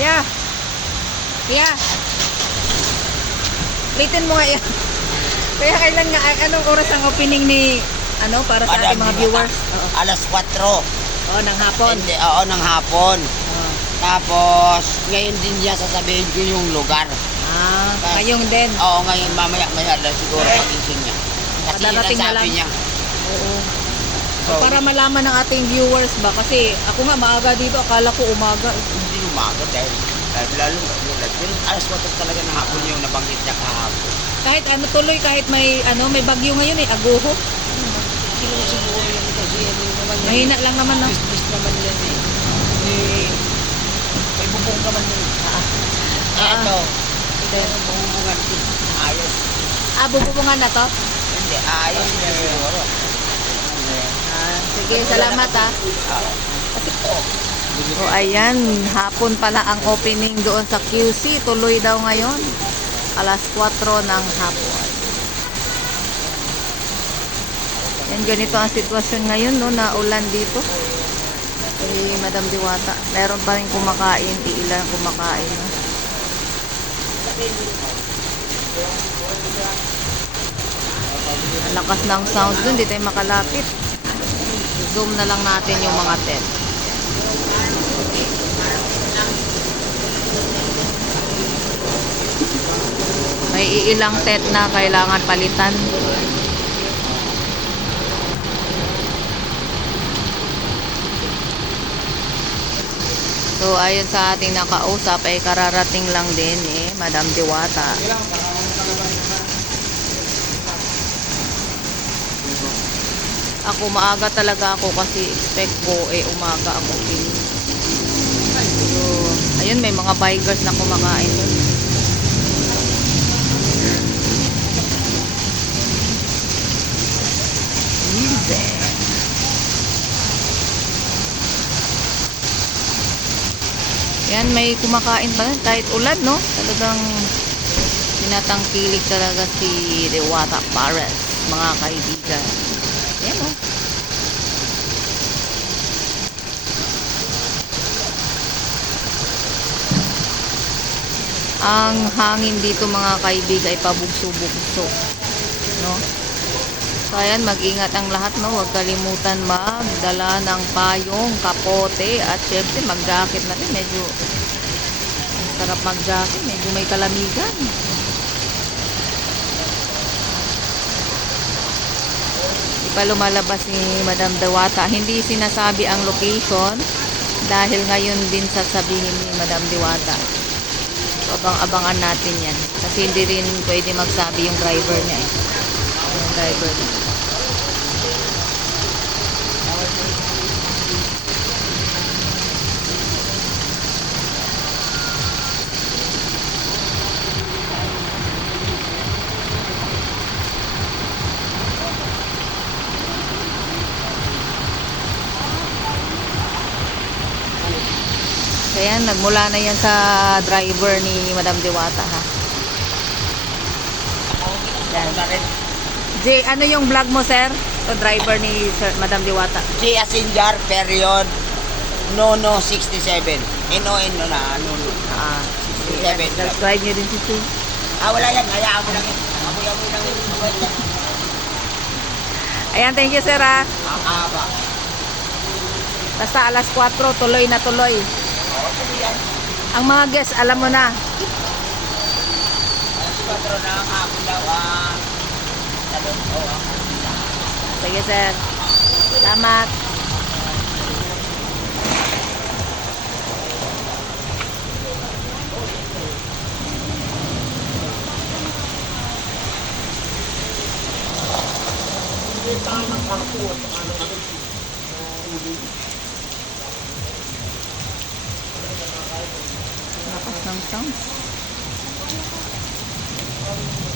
Yeah. Yeah. Ulitin mo nga yan. Kaya kailan nga, anong oras ang opening ni, ano, para sa ating mga viewers? Oo. Alas 4. Oo, ng hapon. Hindi, oo, ng hapon. Oo. Tapos, ngayon din niya sasabihin ko yung lugar. Ah, kayong din. Oo, ngayon mamaya, maya na siguro pagising niya. Kasi Padarating na sabi lang. niya. Oo. So, para malaman ng ating viewers ba, kasi ako nga maaga dito, akala ko umaga. Umaga dahil, dahil lalo, pero alas 4 talaga ng hapon yung nabanggit niya kahapon. Kahit ano tuloy, kahit may, ano, may bagyo ngayon eh, aguho. Sino siguro yun kasi ano yung naman yan. Mahina lang naman, no? Business naman yan eh. Eh, may bubong naman yun. Ah, Ah. ito. Ito yung bubungan ko. Ayos. Ah, bububungan na to? Hindi, ayos niya siguro. Ah, sige, salamat ah. Ah, So ayan, hapon pala ang opening doon sa QC. Tuloy daw ngayon. Alas 4 ng hapon. Yan, ganito ang sitwasyon ngayon, no, na ulan dito. Eh, Madam Diwata, meron pa rin kumakain, iilan kumakain. No? Ang lakas ng sound dun, di tayo makalapit. Zoom na lang natin yung mga tent. May iilang set na kailangan palitan. So, ayon sa ating nakausap, ay kararating lang din eh, Madam Diwata. Ako, maaga talaga ako kasi expect ko eh, umaga ang opening. So, ayun, may mga bikers na kumakain yun. Yan, may kumakain pa rin. Kahit ulan, no? Talagang tinatangkilik talaga si Dewata Pares, mga kaibigan. Yan, no? Ang hangin dito mga kaibigan ay pabugso-bugso. No? So ayan, mag-ingat ang lahat, no? Huwag kalimutan magdala ng payong, kapote, at syempre mag-jacket na rin. Medyo sarap mag-jacket, medyo may kalamigan. Di pa lumalabas ni Madam Dewata. Hindi sinasabi ang location dahil ngayon din sasabihin ni Madam Diwata. So, abang-abangan natin yan. Kasi hindi rin pwede magsabi yung driver niya eh. Yung driver niya. Kaya nagmula na yan sa driver ni Madam Diwata ha. Yan. J, ano yung vlog mo sir? Sa driver ni Sir, Madam Diwata. J. Asinjar, period, Nono 67. N-O-N-O na, Nono. Ah, 67. subscribe niyo din si Chu. Ah, wala yan. Hayaan mo lang yun. Amoy-amoy lang yun. Ayan, thank you sir ha. Ang haba. Basta alas 4, tuloy na tuloy. Ang mga guests, alam mo na. 4 na ang hapon daw. Ah, talon. Oo, ah. Sige sir. Salamat. Lakas ng sound.